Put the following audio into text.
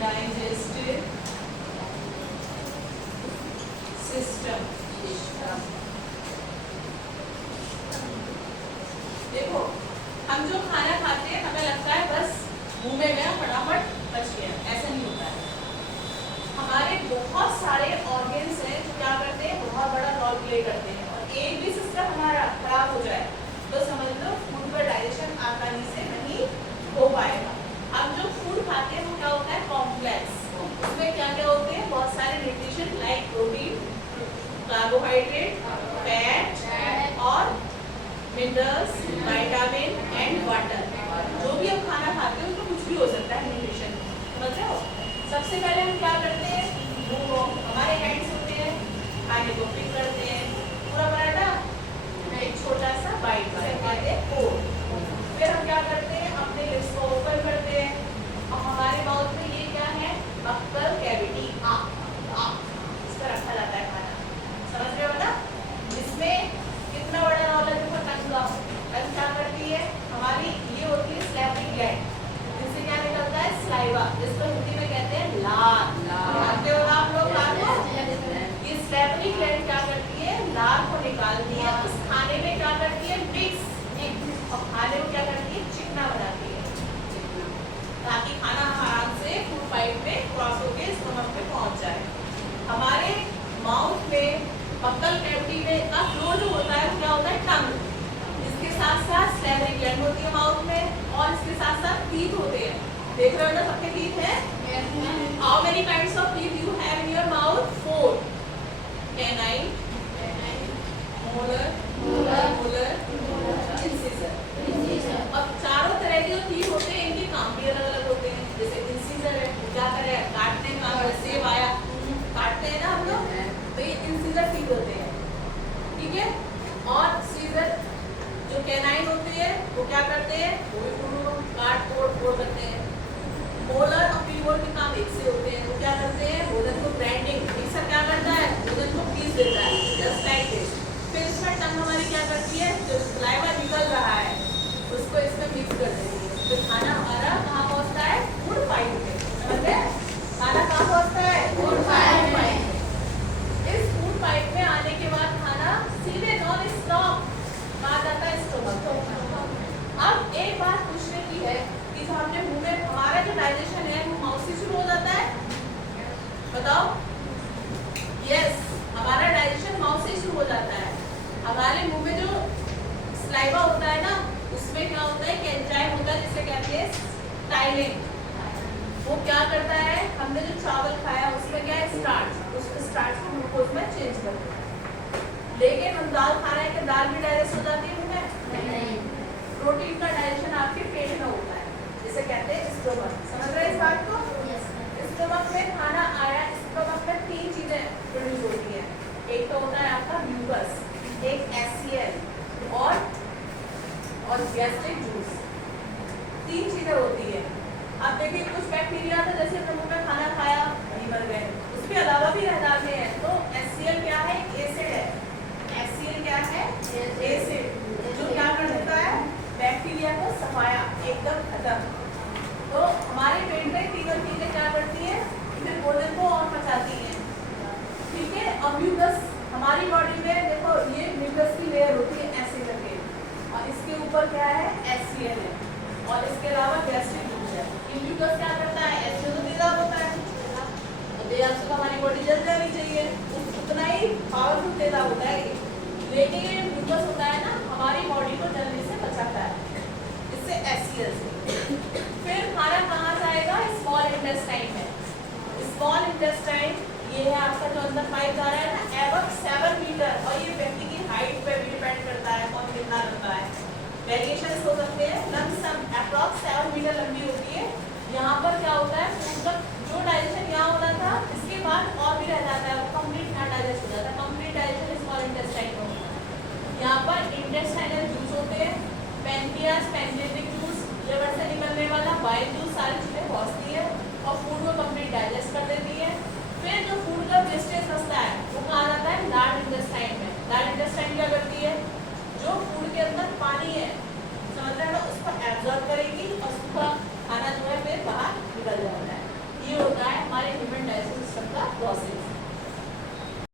Digestive system. देखो हम जो खाना खाते हैं हमें लगता है बस मुंह में गया फटाफट पच गया, ऐसा नहीं होता है। हमारे बहुत सारे ऑर्गन्स हैं जो क्या करते हैं, बहुत बड़ा रोल प्ले करते हैं, और एक भी सिस्टम हमारा खराब हो जाए तो समझ लो फूड का डाइजेशन आसानी से नहीं हो पाएगा। अब जो फूड खाते हैं वो क्या होता है, कॉम्प्लेक्स। उसमें क्या क्या होते हैं, बहुत सारे nutrition like protein, carbohydrate, fat और मिनरल्स, विटामिन एंड वाटर। जो भी हम खाना खाते हैं उसमें कुछ भी हो सकता है न्यूट्रिशन, समझ रहे हो। सबसे पहले हम क्या करते हैं, वो हमारे हैंड्स होते हैं, खाने को पिक करते हैं, पूरा पराठा एक छोटा सा बाइट कहते हैं फोड़। फिर हम क्या करते हैं, अपने लिप्स को ओपन करते हैं, और हमारे माउथ में ये क्या है, बक्कल कैविटी, इस पर रखा जाता है खाना, समझ रहे हो ना। इसमें कितना बड़ा रोल है, देखो टंग का। टंग क्या करती है, हमारी ये होती है स्लैवरी ग्लैंड, जिससे क्या निकलता है, सलाइवा, जिसको हिंदी में कहते हैं लार। जानते हो ना आप लोग लार को। ये स्लैवरी ग्लैंड क्या करती है, लार को निकालती है, उस खाने में क्या करती है, मिक्स, और खाने को क्या करती है, चिकना बनाती है, ताकि खाना आराम से फूड पाइप में क्रॉस होकर स्टमक में पहुंच जाए। हमारे माउथ में बक्कल कैविटी में का फ्लोर जो होता है वो क्या होता है, टंग। इसके साथ साथ सैलरी ग्लैंड होती है माउथ में, और इसके साथ साथ टीथ होते हैं। देख रहे हो ना, सबके टीथ हैं। How many kinds of teeth you have in your mouth? 4। Canine, molar, incisor. अब चारों तरह के जो टीथ होते हैं इनके काम भी अलग अलग होते हैं। जैसे इंसिजर है, क्या करे, काटने का, सेब आया काटते हैं ना हम लोग, तो ये इंसिजर टीथ होते हैं, ठीक है। और सीजर जो कैनाइन होती है वो क्या करते हैं, वो भी काट तोड़ करते हैं। मोलर और प्रीमोलर के काम एक से होते हैं, वो क्या करते हैं, भोजन को ग्राइंडिंग, मिक्सर क्या करता है, भोजन को पीस देता है, जस्ट लाइक दिस। फिर इसमें टंग हमारी क्या करती है, जो सलाइवा निकल रहा है उसको इसमें मिक्स कर देती है। फिर खाना हमारा कहाँ पहुँचता है, फूड पाइप में, समझ गए। खाना कहाँ पहुँचता है, फूड पाइप में। इस फूड पाइप में आने के बाद खाना सीधे नॉन स्टॉप कहाँ जाता है, स्टमक। अब एक बात पूछने की है कि जो हमने मुंह में, हमारा जो डाइजेशन है वो माउथ से शुरू हो जाता है, बताओ। यस, हमारा डाइजेशन माउथ से शुरू हो जाता है। हमारे मुंह में जो सलाइवा होता है ना, उसमें क्या होता है, कि एंजाइम होता है जिसे कहते हैं स्टाइलिन। वो क्या करता है, हमने जो चावल खाया उसमें क्या है, स्टार्च, उस स्टार्च को ग्लूकोज में चेंज कर देता है। लेकिन हम दाल खा रहे हैं कि दाल भी डाइजेस्ट हो जाती है मुंह में? नहीं। प्रोटीन का डाइजेशन आपके पेट में होता है, जिसे कहते हैं स्टमक। समझ रहे हैं इस बात को? स्टमक में खाना आया, स्टमक में 3 चीजें प्रोड्यूस होती है। एक तो होता है आपका म्यूकस, एक HCl और गैस्ट्रिक जूस, 3 चीजें होती है। अब देखिए कुछ बैक्टीरिया था, जैसे हमने मुंह में खाना खाया वही मर गए, उसके अलावा भी रह जाते हैं। तो HCl क्या है, एसिड है। HCl क्या है, एसिड, जो क्या कर देता है, बैक्टीरिया को सफाया एकदम खत्म। तो हमारे पेट में तीनों चीजें क्या करती है, फिर भोजन को और पचाती है, ठीक है। और म्यूकस हमारी बॉडी में देखो, ये म्यूकस की लेयर होती है ऐसे करके, और इसके ऊपर क्या है, HCl है, और इसके अलावा गैस्ट्रिक जूस है। ये म्यूकस क्या करता है, HCl तो तेजाब होता है, तो तेजाब से हमारी बॉडी जल जानी चाहिए, उतना ही पावरफुल तेजाब होता है। लेकिन ये म्यूकस होता है ना, हमारी बॉडी को जलने से बचाता है, इससे HCl से। फिर खाना कहाँ जाएगा, स्मॉल इंटेस्टाइन में। स्मॉल इंटेस्टाइन ये है आपका जो अंदर पाइप जा रहा है ना, एबव 7 मीटर, और ये व्यक्ति की हाइट पे भी डिपेंड करता है कौन कितना लंबा है। वेरिएशंस हो सकते हैं, लमसम अप्रॉक्स 7 मीटर लंबी होती है। यहाँ पर क्या होता है, मतलब जो डाइजेशन यहाँ होना था इसके बाद और भी रह जाता है, वो कंप्लीट ना डाइजेस्ट हो जाता है। कंप्लीट डाइजेशन स्मॉल इंटेस्टाइन में होता है। यहाँ पर इंटेस्टाइनल जूस होते हैं, पैनक्रियाज, पैनक्रियाटिक जूस, लिवर से निकलने वाला बाइल जूस, सारी चीजें पहुँचती है और फूड को कंप्लीट डाइजेस्ट कर देती है। फिर जो फूड का वेस्टेज बचता है वो कहाँ जाता है, लार्ज इंटेस्टाइन में। लार्ज इंटेस्टाइन क्या करती है, जो फूड के अंदर पानी है, समझ रहे हो, उसको एब्जॉर्ब करेगी और उसका खाना जो है फिर बाहर निकल जाता है। ये होता पॉसिबल